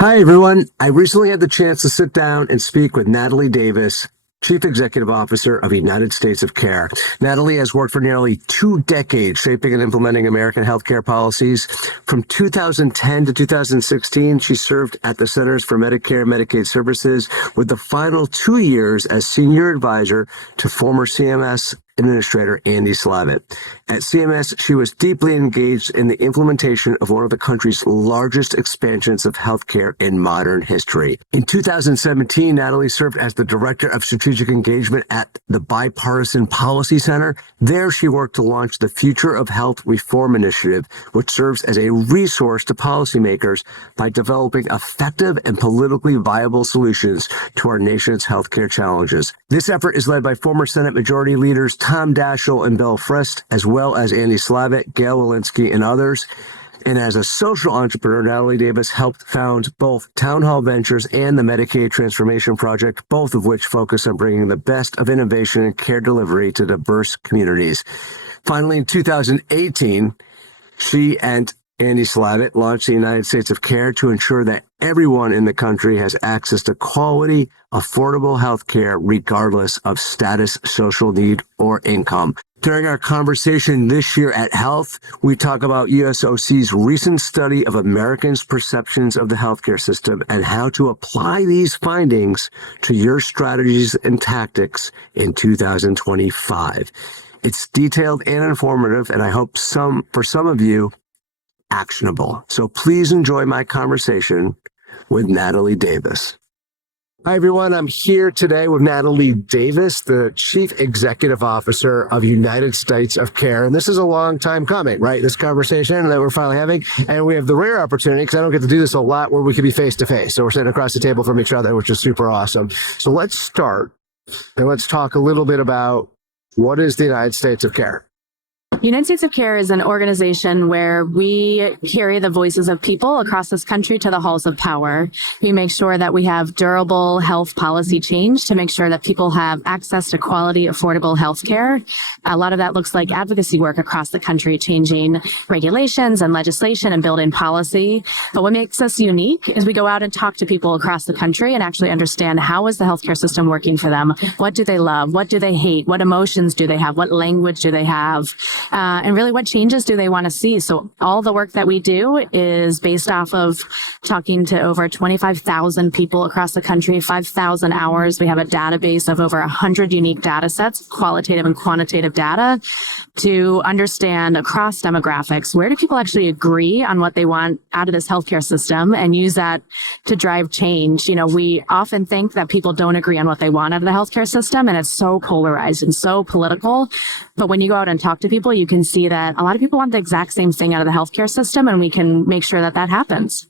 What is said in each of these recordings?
Hi, everyone. I recently had the chance to sit down and speak with Natalie Davis, Chief Executive Officer of United States of Care. Natalie has worked for nearly 2 decades shaping and implementing American healthcare policies. From 2010 to 2016, she served at the Centers for Medicare and Medicaid Services, with the final 2 years as Senior Advisor to former CMS Administrator Andy Slavitt. At CMS, she was deeply engaged in the implementation of one of the country's largest expansions of healthcare in modern history. In 2017, Natalie served as the Director of Strategic Engagement at the Bipartisan Policy Center. There, she worked to launch the Future of Health Reform Initiative, which serves as a resource to policymakers by developing effective and politically viable solutions to our nation's healthcare challenges. This effort is led by former Senate Majority Leaders Tom Daschle and Bill Frist, as well as Andy Slavitt, Gail Walensky, and others. And as a social entrepreneur, Natalie Davis helped found both Town Hall Ventures and the Medicaid Transformation Project, both of which focus on bringing the best of innovation and care delivery to diverse communities. Finally, in 2018, she and Andy Slavitt launched the United States of Care to ensure that everyone in the country has access to quality, affordable health care, regardless of status, social need, or income. During our conversation this year at Health, we talk about USOC's recent study of Americans' perceptions of the healthcare system and how to apply these findings to your strategies and tactics in 2025. It's detailed and informative, and I hope for some of you, actionable. So please enjoy my conversation with Natalie Davis. Hi, everyone. I'm here today with Natalie Davis, the Chief Executive Officer of United States of Care. And this is a long time coming, right? This conversation that we're finally having. And we have the rare opportunity, because I don't get to do this a lot, where we could be face to face. So we're sitting across the table from each other, which is super awesome. So let's start and let's talk a little bit about what is the United States of Care. United States of Care is an organization where we carry the voices of people across this country to the halls of power. We make sure that we have durable health policy change to make sure that people have access to quality, affordable health care. A lot of that looks like advocacy work across the country, changing regulations and legislation and building policy. But what makes us unique is we go out and talk to people across the country and actually understand, how is the healthcare system working for them? What do they love? What do they hate? What emotions do they have? What language do they have? And really, what changes do they want to see? So all the work that we do is based off of talking to over 25,000 people across the country, 5,000 hours. We have a database of over 100 unique data sets, qualitative and quantitative data, to understand across demographics, where do people actually agree on what they want out of this healthcare system, and use that to drive change. You know, we often think that people don't agree on what they want out of the healthcare system, and it's so polarized and so political. But when you go out and talk to people, you can see that a lot of people want the exact same thing out of the healthcare system, and we can make sure that that happens.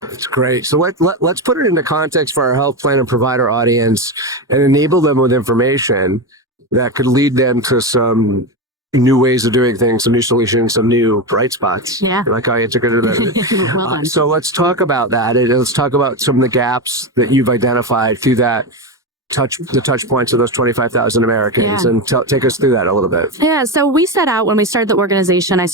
That's great. So let's put it into context for our health plan and provider audience and enable them with information that could lead them to some new ways of doing things, some new solutions, some new bright spots. Yeah. Like how you integrated that. Well done. So let's talk about that. And let's talk about some of the gaps that you've identified through that touch points of those 25,000 Americans, and take us through that a little bit. Yeah, so we set out when we started the organization. I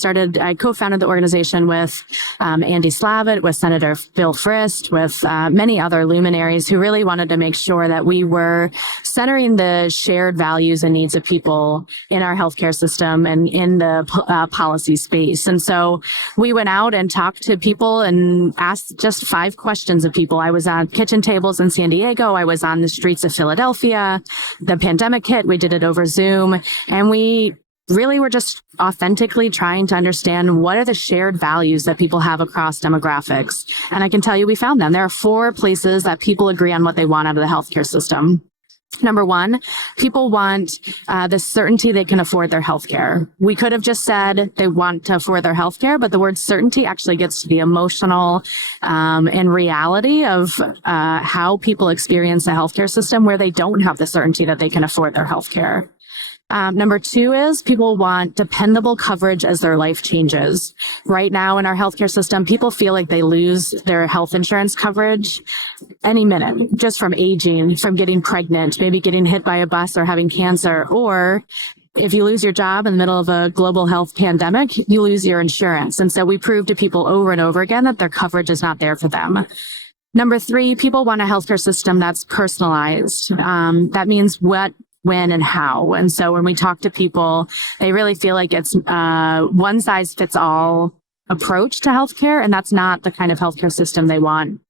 co-founded the organization with Andy Slavitt, with Senator Bill Frist, with many other luminaries who really wanted to make sure that we were centering the shared values and needs of people in our healthcare system and in the policy space. And so we went out and talked to people and asked just 5 questions of people. I was on kitchen tables in San Diego. I was on the streets of Philadelphia. The pandemic hit. We did it over Zoom. And we really were just authentically trying to understand, what are the shared values that people have across demographics. And I can tell you, we found them. There are 4 places that people agree on what they want out of the healthcare system. Number 1, people want the certainty they can afford their healthcare. We could have just said they want to afford their healthcare, but the word certainty actually gets to the emotional and reality of how people experience the healthcare system where they don't have the certainty that they can afford their healthcare. Number 2 is people want dependable coverage as their life changes. Right now in our healthcare system, people feel like they lose their health insurance coverage any minute, just from aging, from getting pregnant, maybe getting hit by a bus or having cancer, or if you lose your job in the middle of a global health pandemic, you lose your insurance. And so we prove to people over and over again that their coverage is not there for them. Number three, people want a healthcare system that's personalized. That means what, when, and how. And so when we talk to people, they really feel like it's one size fits all approach to healthcare, and that's not the kind of healthcare system they want.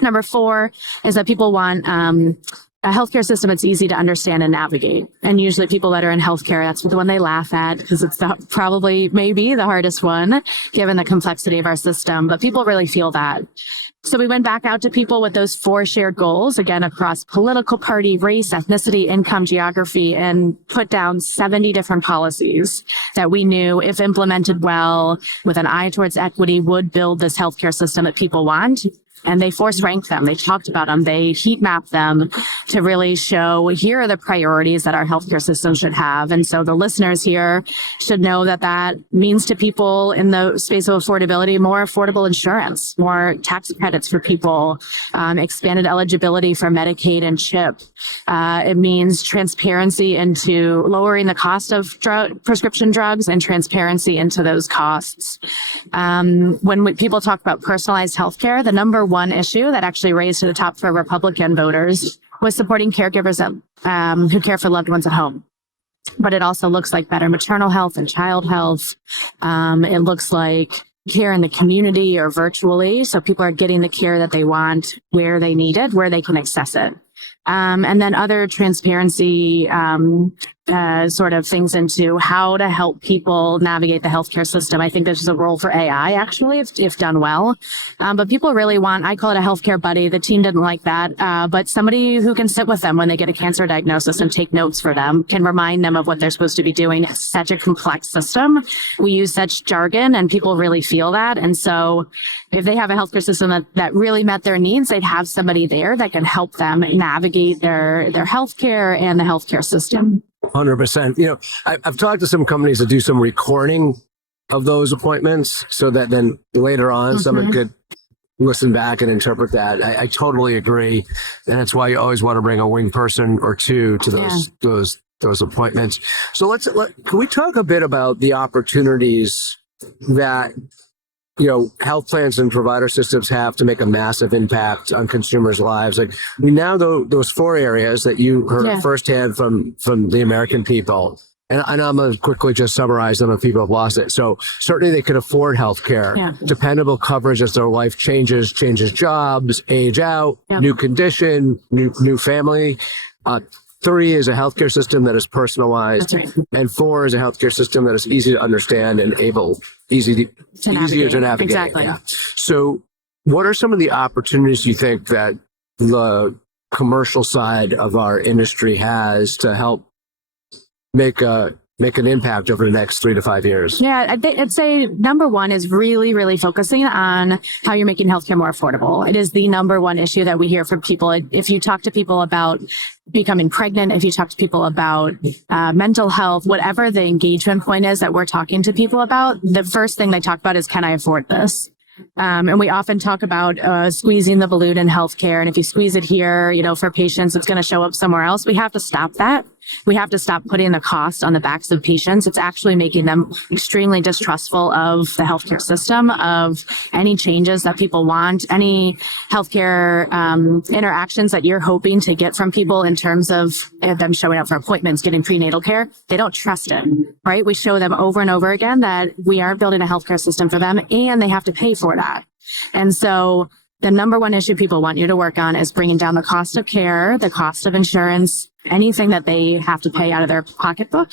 Number four is that people want a healthcare system that's easy to understand and navigate. And usually people that are in healthcare, that's the one they laugh at because it's probably maybe the hardest one given the complexity of our system, but people really feel that. So we went back out to people with those four shared goals, again, across political party, race, ethnicity, income, geography, and put down 70 different policies that we knew, if implemented well, with an eye towards equity, would build this healthcare system that people want. And they force ranked them. They talked about them. They heat mapped them to really show, here are the priorities that our healthcare system should have. And so the listeners here should know that that means to people in the space of affordability, more affordable insurance, more tax credits for people, expanded eligibility for Medicaid and CHIP. It means transparency into lowering the cost of prescription drugs and transparency into those costs. When people talk about personalized healthcare, the number one issue that actually raised to the top for Republican voters was supporting caregivers who care for loved ones at home. But it also looks like better maternal health and child health. It looks like care in the community or virtually. So people are getting the care that they want, where they need it, where they can access it. And then other transparency sort of things into how to help people navigate the healthcare system. I think there's a role for AI, actually, if done well. But people really want, I call it a healthcare buddy. The team didn't like that. But somebody who can sit with them when they get a cancer diagnosis and take notes for them, can remind them of what they're supposed to be doing. It's such a complex system. We use such jargon and people really feel that. And so if they have a healthcare system that really met their needs, they'd have somebody there that can help them navigate their healthcare and the healthcare system. 100%. You know, I've talked to some companies that do some recording of those appointments so that then later on someone could listen back and interpret that. I totally agree. And that's why you always want to bring a wing person or two to those appointments. So can we talk a bit about the opportunities that, you know, health plans and provider systems have to make a massive impact on consumers' lives? Like, we now know those four areas that you heard firsthand from the American people. And I'm going to quickly just summarize them if people have lost it. So certainly they can afford healthcare, dependable coverage as their life changes jobs, age out, new condition, new family. Three is a healthcare system that is personalized. And four is a healthcare system that is easy to understand and easier to navigate. Exactly. Yeah. So what are some of the opportunities you think that the commercial side of our industry has to help make an impact over the next 3 to 5 years? Yeah, I'd say number one is really, really focusing on how you're making healthcare more affordable. It is the number one issue that we hear from people. If you talk to people about becoming pregnant, if you talk to people about mental health, whatever the engagement point is that we're talking to people about, the first thing they talk about is, can I afford this? And we often talk about squeezing the balloon in healthcare. And if you squeeze it here, you know, for patients, it's going to show up somewhere else. We have to stop that. We have to stop putting the cost on the backs of patients. It's actually making them extremely distrustful of the healthcare system, of any changes that people want, any healthcare interactions that you're hoping to get from people in terms of them showing up for appointments, getting prenatal care. They don't trust it, right? We show them over and over again that we aren't building a healthcare system for them, and they have to pay for that. And so the number one issue people want you to work on is bringing down the cost of care, the cost of insurance, anything that they have to pay out of their pocketbook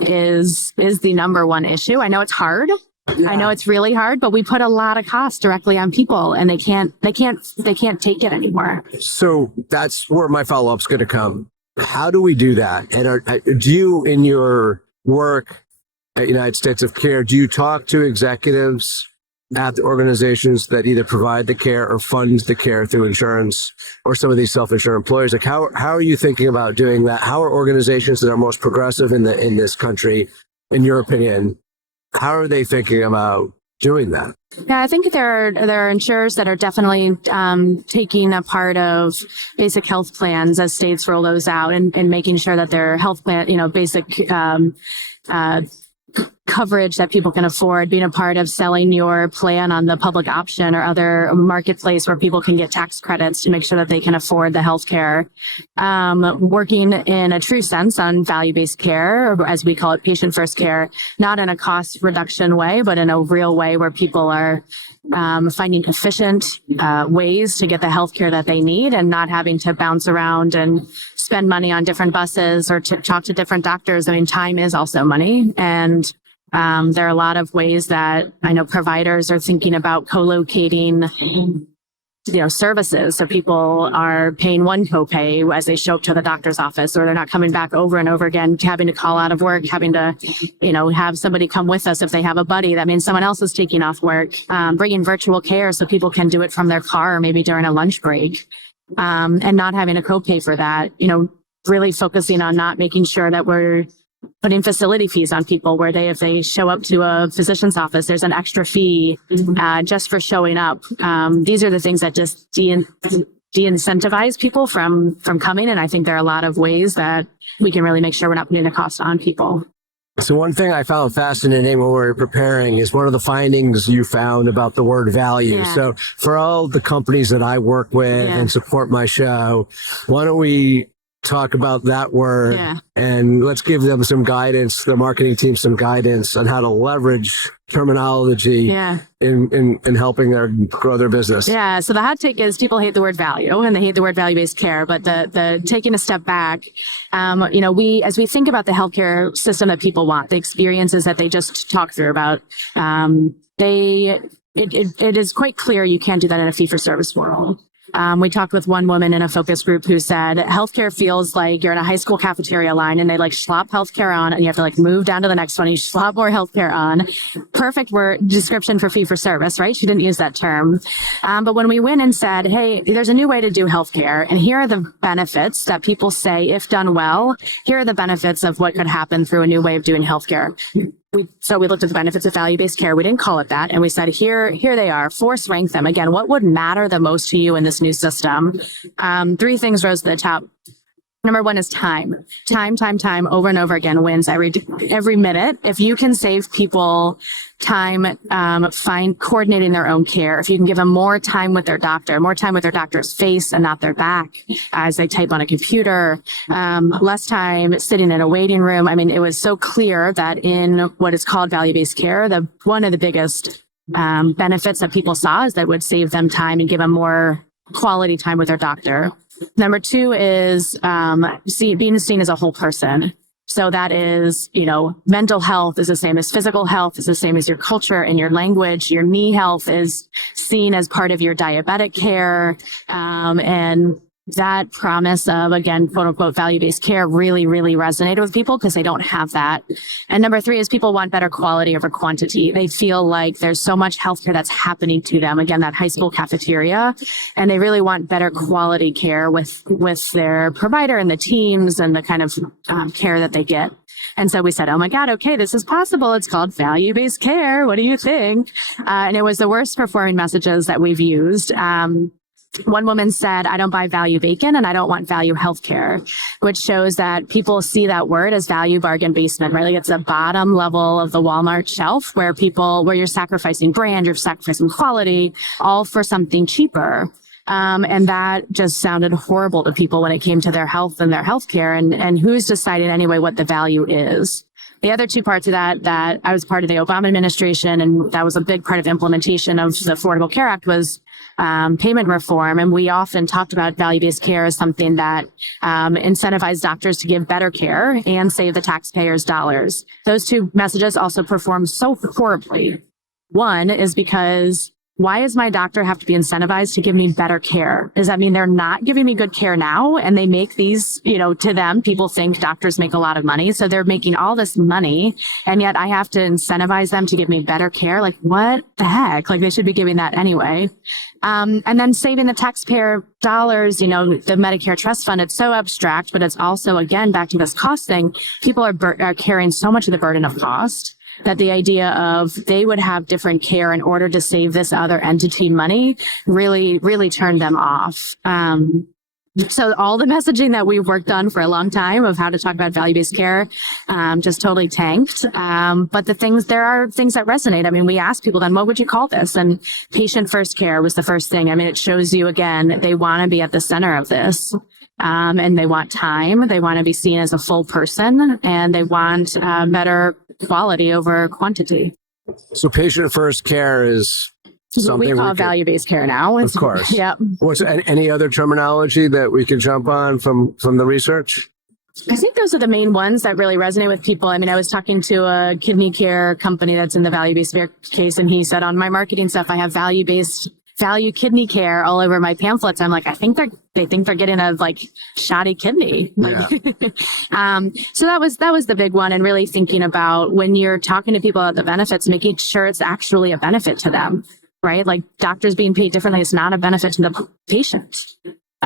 is the number one issue. I know it's hard. Yeah. I know it's really hard, but we put a lot of cost directly on people, and they can't take it anymore. So that's where my follow-up's going to come. How do we do that? And do you, in your work at United States of Care, do you talk to executives at the organizations that either provide the care or fund the care through insurance, or some of these self-insured employers? Like, how are you thinking about doing that? How are organizations that are most progressive in this country, in your opinion, how are they thinking about doing that? Yeah, I think there are insurers that are definitely taking a part of basic health plans as states roll those out, and making sure that their health plan, basic coverage that people can afford, being a part of selling your plan on the public option or other marketplace where people can get tax credits to make sure that they can afford the healthcare. Working in a true sense on value-based care, or as we call it, patient-first care, not in a cost reduction way, but in a real way where people are finding efficient ways to get the healthcare that they need and not having to bounce around and spend money on different buses or to talk to different doctors. I mean, time is also money. And there are a lot of ways that I know providers are thinking about co-locating, services. So people are paying one copay as they show up to the doctor's office, or they're not coming back over and over again, having to call out of work, having to, have somebody come with us if they have a buddy. That means someone else is taking off work, bringing virtual care so people can do it from their car or maybe during a lunch break, and not having a copay for that, really focusing on not making sure that we're putting facility fees on people where if they show up to a physician's office, there's an extra fee just for showing up. These are the things that just de-incentivize people from coming. And I think there are a lot of ways that we can really make sure we're not putting the cost on people. So one thing I found fascinating when we were preparing is one of the findings you found about the word value. Yeah. So for all the companies that I work with and support my show, why don't we talk about that word and let's give them some guidance, the marketing team some guidance on how to leverage terminology in helping them grow their business. Yeah. So the hot take is people hate the word value and they hate the word value-based care, but the taking a step back, as we think about the healthcare system that people want, the experiences that they just talked through about, it is quite clear you can't do that in a fee-for-service world. We talked with one woman in a focus group who said healthcare feels like you're in a high school cafeteria line and they slop healthcare on and you have to move down to the next one. You slop more healthcare on. Perfect word description for fee for service, right? She didn't use that term. But when we went and said, hey, there's a new way to do healthcare and here are the benefits that people say, if done well, here are the benefits of what could happen through a new way of doing healthcare. So we looked at the benefits of value-based care. We didn't call it that. And we said, here they are. Force rank them. Again, what would matter the most to you in this new system? Three things rose to the top. Number one is time. Time, over and over again wins every minute. If you can save people time, coordinating their own care. If you can give them more time with their doctor's face and not their back as they type on a computer, less time sitting in a waiting room. I mean, it was so clear that in what is called value-based care, one of the biggest benefits that people saw is that would save them time and give them more quality time with their doctor. Number two is being seen as a whole person. So that is, mental health is the same as physical health, is the same as your culture and your language. Your knee health is seen as part of your diabetic care. And that promise of, again, quote unquote, value-based care really, really resonated with people because they don't have that. And number three is people want better quality over quantity. They feel like there's so much healthcare that's happening to them. Again, that high school cafeteria, and they really want better quality care with their provider and the teams and the kind of care that they get. And so we said, oh my God, okay, this is possible. It's called value-based care. What do you think? And it was the worst performing messages that we've used. One woman said, I don't buy value bacon and I don't want value healthcare, which shows that people see that word as value bargain basement, right? Like it's the bottom level of the Walmart shelf where you're sacrificing brand, you're sacrificing quality, all for something cheaper. And that just sounded horrible to people when it came to their health and their healthcare and who's deciding anyway what the value is. The other two parts of that I was part of the Obama administration, and that was a big part of implementation of the Affordable Care Act was payment reform. And we often talked about value-based care as something that incentivized doctors to give better care and save the taxpayers' dollars. Those two messages also performed so horribly. One is because why does my doctor have to be incentivized to give me better care? Does that mean they're not giving me good care now? And they make these, to them, people think doctors make a lot of money. So they're making all this money. And yet I have to incentivize them to give me better care. Like, what the heck? Like, they should be giving that anyway. And then saving the taxpayer dollars, the Medicare Trust Fund, it's so abstract, but it's also, again, back to this cost thing. People are carrying so much of the burden of cost that the idea of they would have different care in order to save this other entity money really, really turned them off. So all the messaging that we've worked on for a long time of how to talk about value-based care just totally tanked. But there are things that resonate. I mean, we asked people then, what would you call this? And patient first care was the first thing. I mean, it shows you again, they want to be at the center of this. And they want time. They want to be seen as a full person, and they want better quality over quantity. So patient first care is something we call value-based care now. Of course. Yeah. What's any other terminology that we could jump on from the research? I think those are the main ones that really resonate with people. I mean, I was talking to a kidney care company that's in the value-based care case, and he said, on my marketing stuff, I have value kidney care all over my pamphlets. I'm like, they think they're getting a shoddy kidney. Yeah. So that was the big one, and really thinking about when you're talking to people about the benefits, making sure it's actually a benefit to them, right? Like doctors being paid differently is not a benefit to the patient.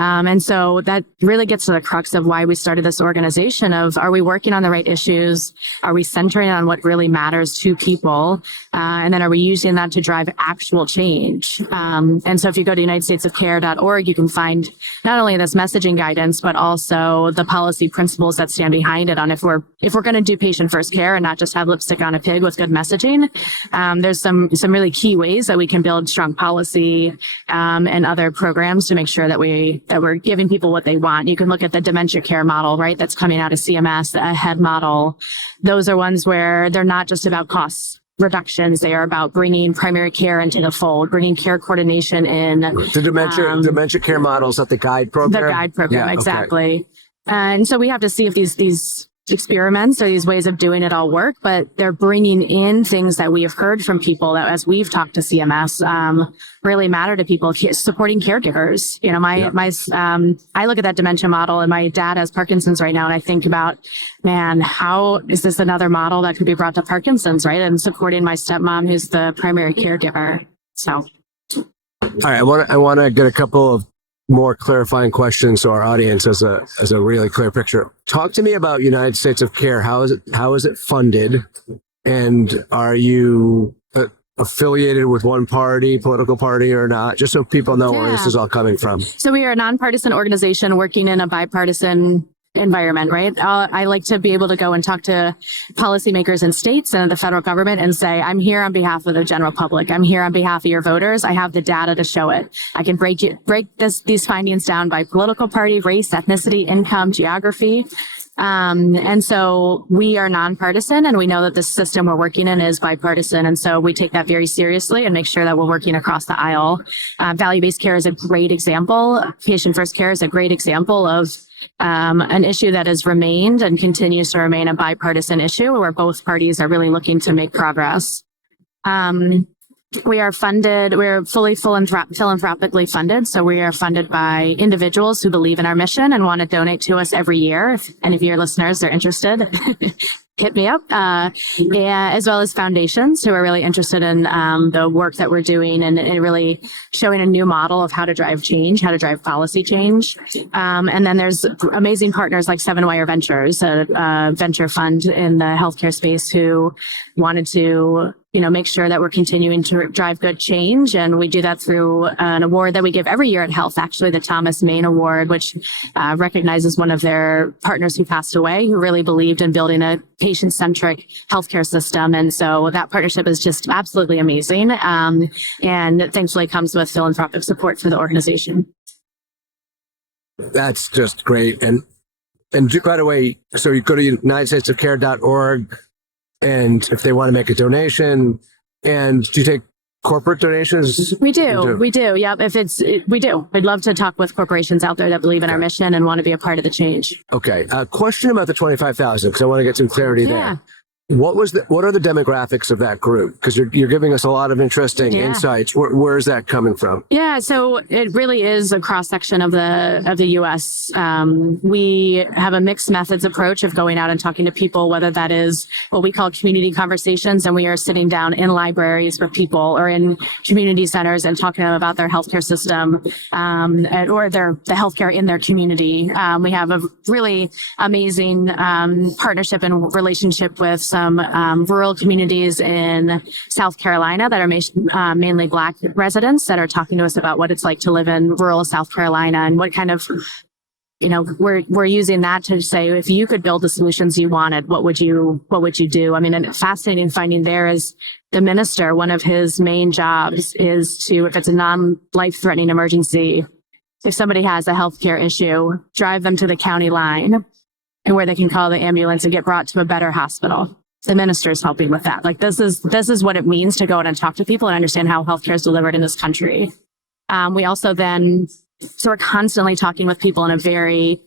And so that really gets to the crux of why we started this organization of, are we working on the right issues? Are we centering on what really matters to people? And then are we using that to drive actual change? And so if you go to unitedstatesofcare.org, you can find not only this messaging guidance, but also the policy principles that stand behind it on if we're going to do patient first care and not just have lipstick on a pig with good messaging. There's some really key ways that we can build strong policy and other programs to make sure that we're giving people what they want. You can look at the dementia care model, right? That's coming out of CMS, the AHEAD model. Those are ones where they're not just about costs reductions. They are about bringing primary care into the fold, bringing care coordination in. The dementia care model is that the guide program? The guide program, yeah, exactly. Okay. And so we have to see if these experiments or these ways of doing it all work, but they're bringing in things that we have heard from people that, as we've talked to CMS, really matter to people. Supporting caregivers. You know, I look at that dementia model, and my dad has Parkinson's right now, and I think about, man, how is this another model that could be brought to Parkinson's, right? And supporting my stepmom, who's the primary caregiver. So, all right, I want to get a couple of more clarifying questions to our audience as a really clear picture. Talk to me about United States of Care. How is it funded? And are you affiliated with one political party or not? Just so people know where this is all coming from. So we are a nonpartisan organization working in a bipartisan environment, right? I like to be able to go and talk to policymakers in states and the federal government and say, I'm here on behalf of the general public. I'm here on behalf of your voters. I have the data to show it. I can break these findings down by political party, race, ethnicity, income, geography. And so we are nonpartisan, and we know that the system we're working in is bipartisan. And so we take that very seriously and make sure that we're working across the aisle. Value-based care is a great example. Patient first care is a great example of an issue that has remained and continues to remain a bipartisan issue where both parties are really looking to make progress. We are funded, we're fully philanthropically funded. So we are funded by individuals who believe in our mission and want to donate to us every year. If any of your listeners are interested, hit me up. As well as foundations who are really interested in the work that we're doing and really showing a new model of how to drive change, how to drive policy change. And then there's amazing partners like Seven Wire Ventures, a venture fund in the healthcare space who wanted to make sure that we're continuing to drive good change. And we do that through an award that we give every year at Health, actually the Thomas Main Award, which recognizes one of their partners who passed away, who really believed in building a patient-centric healthcare system. And so that partnership is just absolutely amazing. And thankfully comes with philanthropic support for the organization. That's just great. And by the way, so you go to unitedstatesofcare.org, and if they want to make a donation, and do you take corporate donations? We do. Yep. We do. We'd love to talk with corporations out there that believe in our mission and want to be a part of the change. Okay. Question about the 25,000, because I want to get some clarity there. What are the demographics of that group? Because you're giving us a lot of interesting insights. Where is that coming from? Yeah, so it really is a cross section of the U.S. We have a mixed methods approach of going out and talking to people, whether that is what we call community conversations, and we are sitting down in libraries with people or in community centers and talking to them about their healthcare system or the healthcare in their community. We have a really amazing partnership and relationship with some rural communities in South Carolina that are mainly Black residents that are talking to us about what it's like to live in rural South Carolina and what kind of we're using that to say, if you could build the solutions you wanted, what would you do? I mean, and fascinating finding there is the minister, one of his main jobs is to, if it's a non-life-threatening emergency, if somebody has a healthcare issue, drive them to the county line and where they can call the ambulance and get brought to a better hospital. The minister is helping with that. Like, this is what it means to go out and talk to people and understand how healthcare is delivered in this country. We also then, so we're constantly talking with people in a very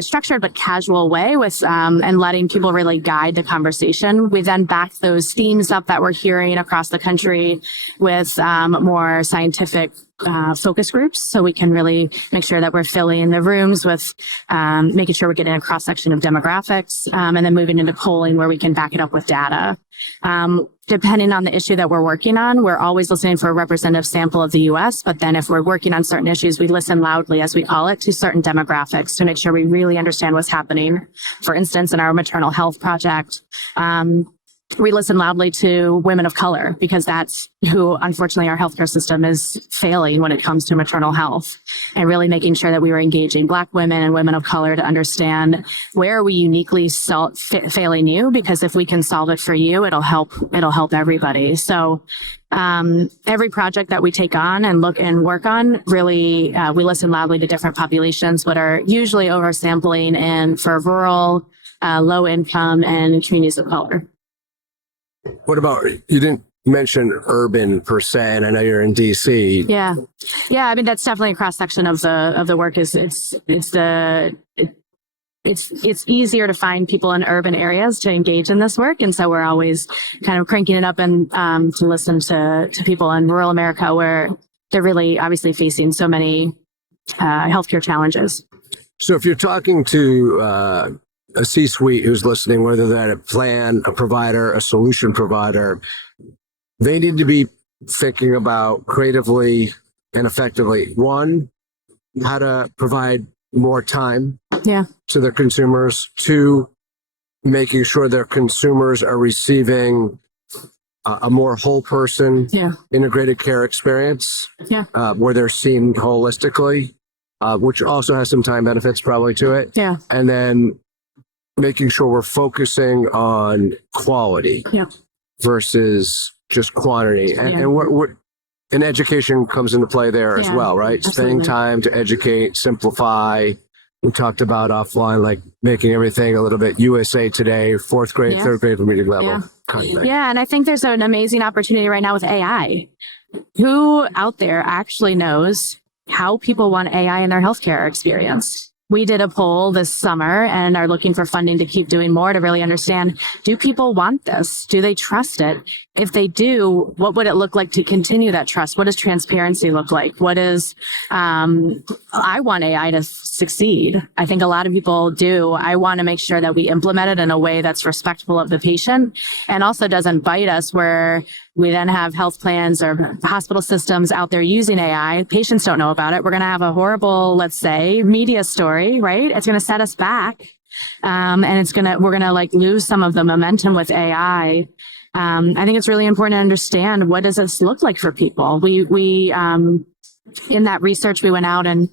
structured but casual way with and letting people really guide the conversation. We then back those themes up that we're hearing across the country with more scientific focus groups, so we can really make sure that we're filling the rooms with making sure we're getting a cross-section of demographics, and then moving into polling where we can back it up with data. Depending on the issue that we're working on, we're always listening for a representative sample of the U.S., but then if we're working on certain issues, we listen loudly, as we call it, to certain demographics to make sure we really understand what's happening. For instance, in our maternal health project, we listen loudly to women of color, because that's who, unfortunately, our healthcare system is failing when it comes to maternal health, and really making sure that we were engaging Black women and women of color to understand where are we uniquely failing you, because if we can solve it for you, it'll help everybody. So every project that we take on and look and work on, really, we listen loudly to different populations, but are usually oversampling and for rural, low income, and communities of color. What about, you didn't mention urban per se, and I know you're in DC. Yeah. I mean, that's definitely a cross section of the work. It's easier to find people in urban areas to engage in this work, and so we're always kind of cranking it up and to listen to people in rural America where they're really obviously facing so many healthcare challenges. So if you're talking to a C-suite who's listening, whether they're a plan, a provider, a solution provider, they need to be thinking about creatively and effectively, one, how to provide more time to their consumers, two, making sure their consumers are receiving a more whole person, integrated care experience, where they're seen holistically, which also has some time benefits probably to it. And then making sure we're focusing on quality versus just quantity. And what and education comes into play there as well, right? Absolutely. Spending time to educate, simplify. We talked about offline, like making everything a little bit USA Today, fourth grade, third grade, intermediate level. And I think there's an amazing opportunity right now with AI. Who out there actually knows how people want AI in their healthcare experience? We did a poll this summer and are looking for funding to keep doing more to really understand, do people want this? Do they trust it? If they do, what would it look like to continue that trust? What does transparency look like? What is, I want AI to succeed. I think a lot of people do. I want to make sure that we implement it in a way that's respectful of the patient and also doesn't bite us, where we then have health plans or hospital systems out there using AI. Patients don't know about it. We're going to have a horrible, let's say, media story, right? It's going to set us back. And we're going to like lose some of the momentum with AI. I think it's really important to understand, what does this look like for people? We in that research, we went out and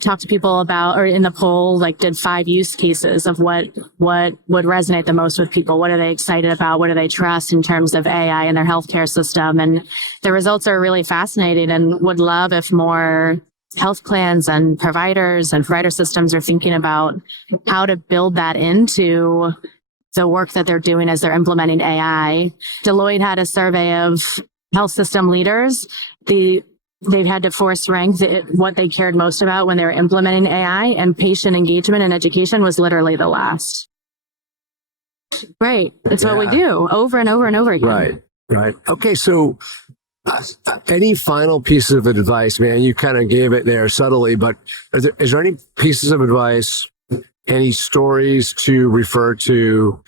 talked to people about, or in the poll, like did 5 use cases of what would resonate the most with people. What are they excited about? What do they trust in terms of AI in their healthcare system? And the results are really fascinating, and would love if more health plans and providers and provider systems are thinking about how to build that into the work that they're doing as they're implementing AI. Deloitte had a survey of health system leaders. They've had to force rank what they cared most about when they were implementing AI, and patient engagement and education was literally the last. Right. It's what we do over and over and over again. Right. Okay. So any final pieces of advice, man? You kind of gave it there subtly, but is there any pieces of advice, any stories to refer to,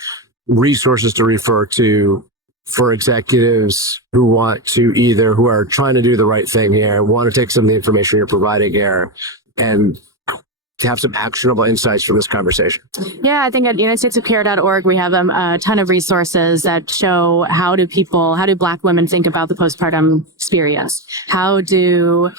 resources to refer to, for executives who want to who are trying to do the right thing here, want to take some of the information you're providing here and have some actionable insights from this conversation? Yeah, I think at UnitedStatesOfCare.org, we have a ton of resources that show how do Black women think about the postpartum experience? How do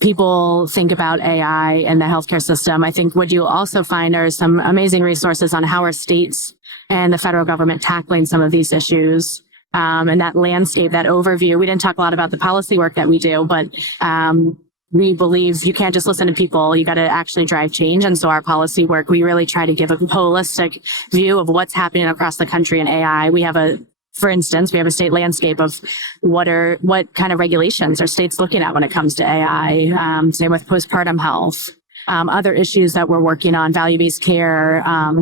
people think about AI and the healthcare system? I think what you'll also find are some amazing resources on how are states and the federal government tackling some of these issues. And that landscape, that overview. We didn't talk a lot about the policy work that we do, but we believe you can't just listen to people. You got to actually drive change. And so our policy work, we really try to give a holistic view of what's happening across the country in AI. For instance, we have a state landscape of what kind of regulations are states looking at when it comes to AI. Same with postpartum health. Other issues that we're working on, value-based care, I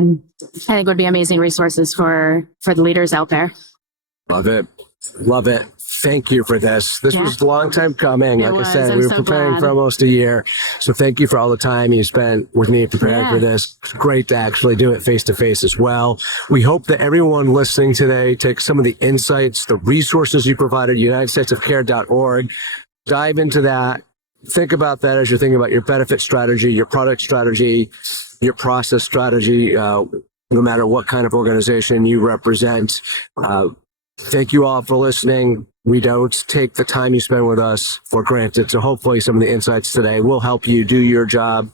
think would be amazing resources for the leaders out there. Love it. Love it. Thank you for this. This was a long time coming. Like I said, we were preparing for almost a year. So thank you for all the time you spent with me preparing for this. It's great to actually do it face to face as well. We hope that everyone listening today takes some of the insights, the resources you provided, UnitedStatesOfCare.org. Dive into that. Think about that as you're thinking about your benefit strategy, your product strategy, your process strategy, no matter what kind of organization you represent. Thank you all for listening. We don't take the time you spend with us for granted. So hopefully some of the insights today will help you do your job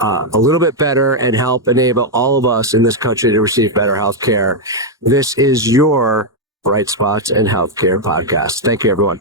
a little bit better and help enable all of us in this country to receive better health care. This is your Bright Spots in Healthcare podcast. Thank you, everyone.